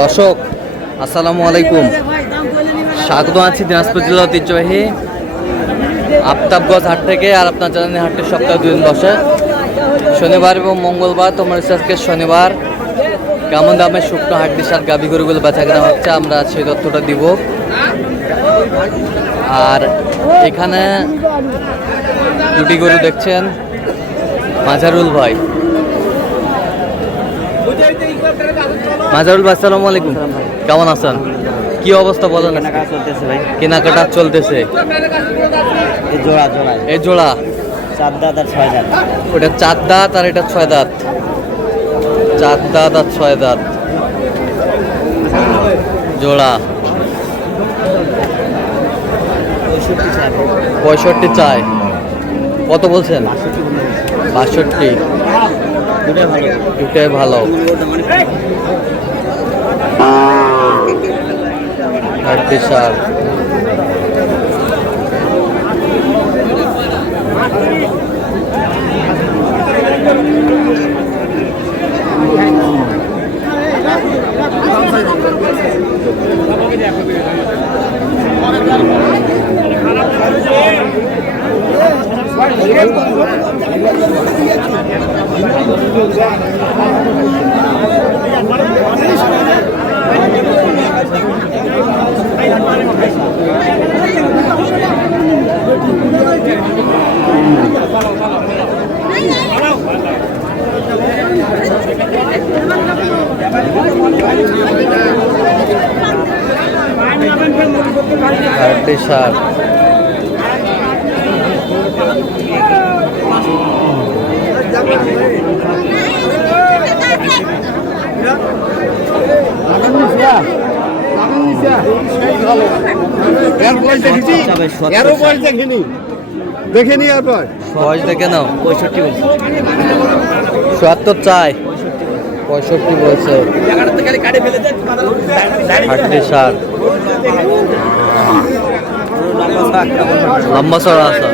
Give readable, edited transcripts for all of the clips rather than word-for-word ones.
দর্শক আসসালামু আলাইকুম, স্বাগত আছি দিনাজপুর জেলা ঐতিহ্যবাহী আফতাবগঞ্জ হাট থেকে। আর আপনার জানেন হাটটি সপ্তাহে 2 দিন বসে, শনিবার এবং মঙ্গলবার। তোমার আজকে শনিবার কেমন দামে শুকনো হাট দিশার গাভী গরুগুলো বেচা কেনা হচ্ছে, আমরা সেই তথ্যটা দিব। আর এখানে দুটি গরু দেখছেন মাজারুল ভাই। মাজারুল ভাই আসসালামু আলাইকুম, কেমন আছেন? কি অবস্থা বলেন? চলতেছে ভাই, কেনাকাটা চলতেছে। এই জোড়া 4 দাঁত আর 6 দাঁত। ওটা 4 দাঁত আর এটা 6 দাঁত। 4 দাঁত আর 6 দাঁত জোড়া 65 চাই। কত বলছেন? 62। দুটাই ভালো। বিশাল বিশাল দেখে নি আর বয়স দেখে নাও। 75 চাই। 65 বলছে। লম্বা চড়া আছে।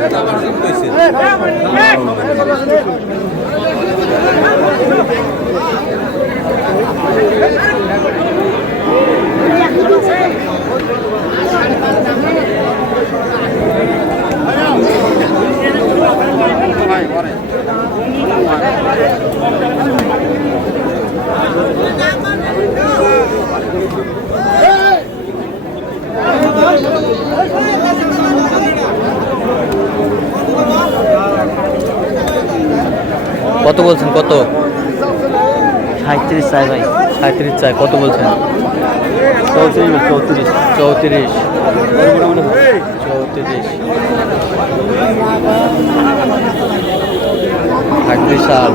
কত বলছেন? কত? 37 চাই ভাই। 37 চাই। কত বলছেন? 34। 34। বিশাল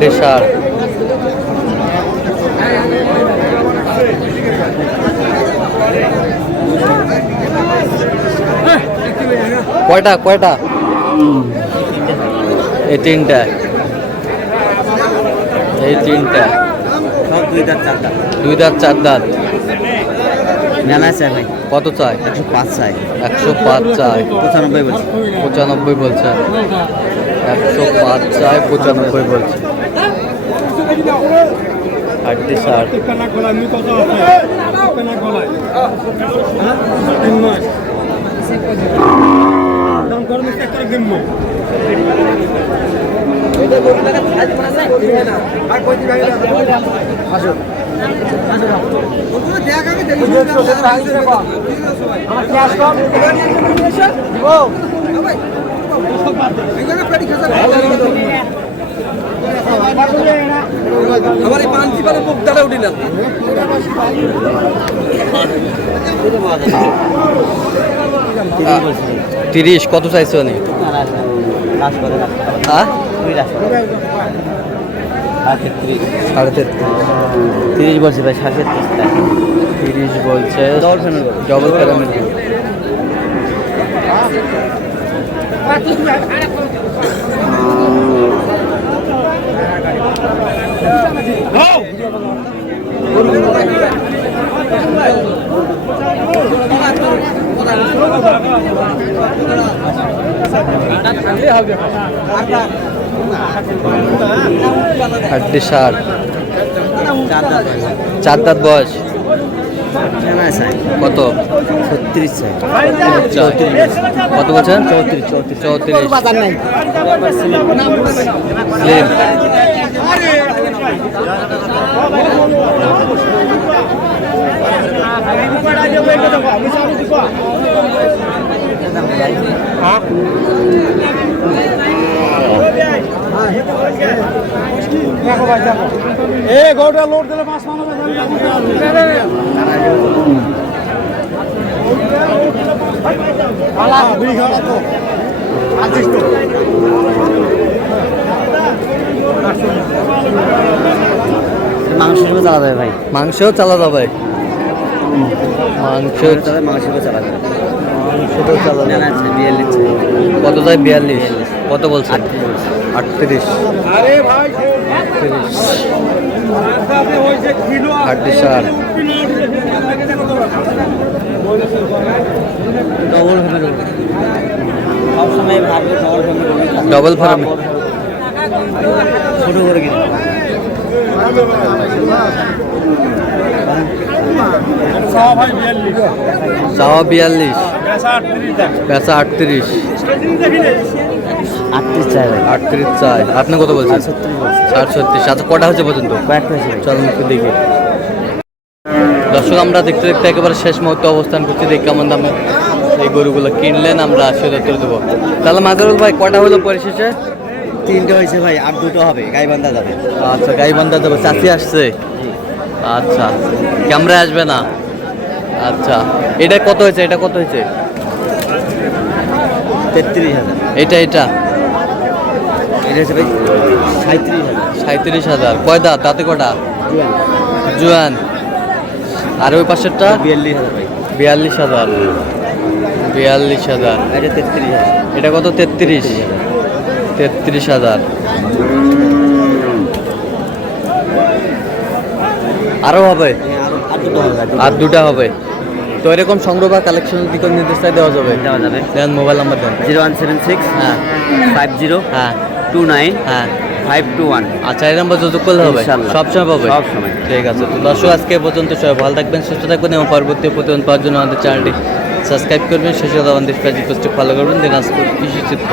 বিশাল কয়টা? এই তিনটা। সব 2 দাঁত 4 দাঁত। 2 দাঁত 4 দাঁত। মেলা চাই ভাই। কত চাই? 105 চাই। 105 চাই। 95 বলছি। 95 বলছে। 105 চাই, 95 বলছে। আমার এই পান্তি পালে মুখ দাঁড়া উঠিলাম 30 কত চাইছো নি হ্যাঁ 30 বলছি ভাই 37 30 বলছে ডবল প্যারামিটার হাড্ডি সার 4 দাঁত বয়স মেলা আছে কত 36 চাই কত বলছেন 34 স্লিম গোটা লোড দিলে 5 মানুষ মাংস হিসেবে চালা যাবে ভাই মাংসও চালা যাবে মাংস তবে মাংস হিসেবে চালা যাবে মাংসও চালা যাবে মেলা আছে 42 কত যায় 42 কত বলছেন 38 আরে ভাই হাড্ডি সার ডবল ফ্যামিলি সব সময় ভাববে ডবল ফার্ম ছোট করে কিনে চাওয়া 42 পেঁচা 38 38 চাই ভাই 38 চাই আপনি কত বলছেন 36 আচ্ছা কটা হচ্ছে পর্যন্ত কয়েকটা আছে ভাই চলুন একটু দেখি দর্শক আমরা দেখতে দেখতে একেবারে শেষ মুহূর্তে অবস্থান করছি দেখি কেমন দামে এই গরুগুলো কিনলেন আমরা সেটা তুলে দেবো তাহলে মাজারুল ভাই কটা হলো পরিশেষে 3টে হয়েছে ভাই আর 2টো হবে গাইবান্ধা যাবে আচ্ছা গাইবান্ধা যাবে চাষি আসছে আচ্ছা ক্যামেরায় আসবে না আচ্ছা এটা কত হয়েছে এটা কত হয়েছে 33,000 এটা এটা হচ্ছে ভাই 37,000 কয় দাঁত দাঁতে কটা 37,000 জুয়ান আর ওই পাশেরটা 42,000 ভাই 42,000 42,000 এটা 33,000 এটা কত 33,000 আরও হবে আর দুটা হবে তো এরকম সংগ্রহ বা কালেকশন কি করে নির্দেশ দেওয়া যাবে দেওয়া যাবে দেন মোবাইল নাম্বার দেন 0176 হ্যাঁ 50 হ্যাঁ 29 হ্যাঁ 521 আচ্ছা এই নাম্বার যোগাযোগ করলে হবে ইনশাআল্লাহ। সবসময় পাবে সবসময়। ঠিক আছে তো দর্শক আজকে এ পর্যন্ত সবাই ভালো থাকবেন সুস্থ থাকবেন এবং পরবর্তী প্রতিদিন পাওয়ার জন্য আমাদের চ্যানেলটি সাবস্ক্রাইব করবেন শেষে আমাদের ফেসবুক পোস্টে ফলো করবেন দিনাজপুর কৃষি চিত্র